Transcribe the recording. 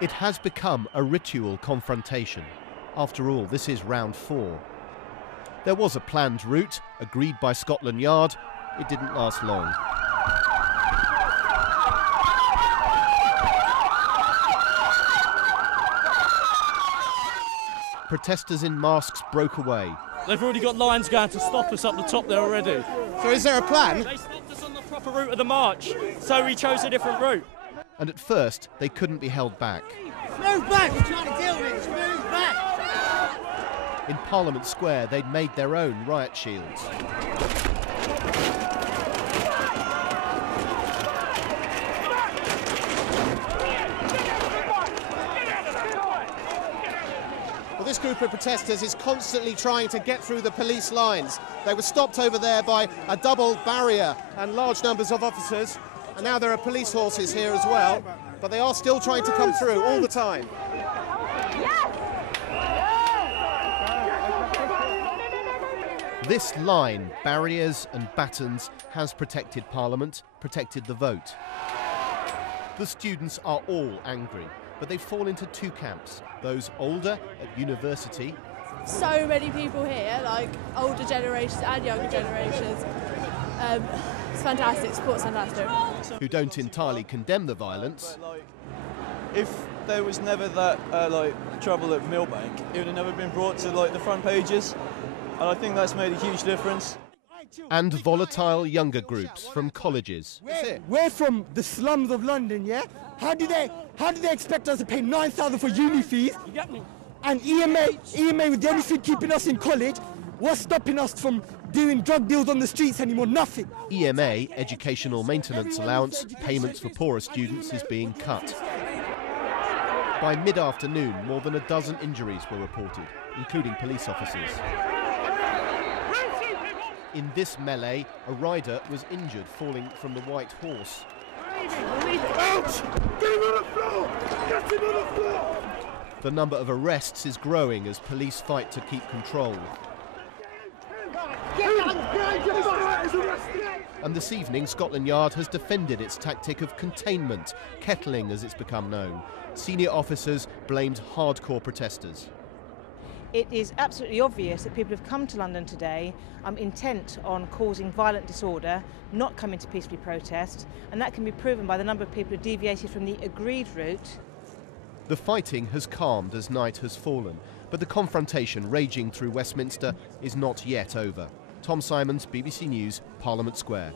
It has become a ritual confrontation. After all, this is round 4. There was a planned route, agreed by Scotland Yard. It didn't last long. Protesters in masks broke away. They've already got lines going to stop us up the top there already. So is there a plan? They stopped us on the proper route of the march, so we chose a different route. And at first, they couldn't be held back. Move back! We're trying to deal with it. Just move back! In Parliament Square, they'd made their own riot shields. Well, this group of protesters is constantly trying to get through the police lines. They were stopped over there by a double barrier and large numbers of officers. And now there are police horses here as well. But they are still trying to come through all the time. This line, barriers and batons, has protected Parliament, protected the vote. The students are all angry, but they fall into 2 camps. Those older at university. So many people here, like older generations and younger generations. It's fantastic, sport's fantastic. Who don't entirely condemn the violence. If there was never that trouble at Millbank, it would have never been brought to the front pages. And I think that's made a huge difference. And volatile younger groups from colleges. We're from the slums of London, yeah? How do they expect us to pay 9,000 for uni fees? You get me? And EMA was the only thing keeping us in college. What's stopping us from doing drug deals on the streets anymore? Nothing. EMA, Educational Maintenance Allowance, payments for poorer students, is being cut. By mid-afternoon, more than a dozen injuries were reported, including police officers. In this melee, a rider was injured falling from the white horse. The number of arrests is growing as police fight to keep control. And this evening, Scotland Yard has defended its tactic of containment, kettling as it's become known. Senior officers blamed hardcore protesters. It is absolutely obvious that people have come to London today intent on causing violent disorder, not coming to peacefully protest, and that can be proven by the number of people who deviated from the agreed route. The fighting has calmed as night has fallen, but the confrontation raging through Westminster is not yet over. Tom Simons, BBC News, Parliament Square.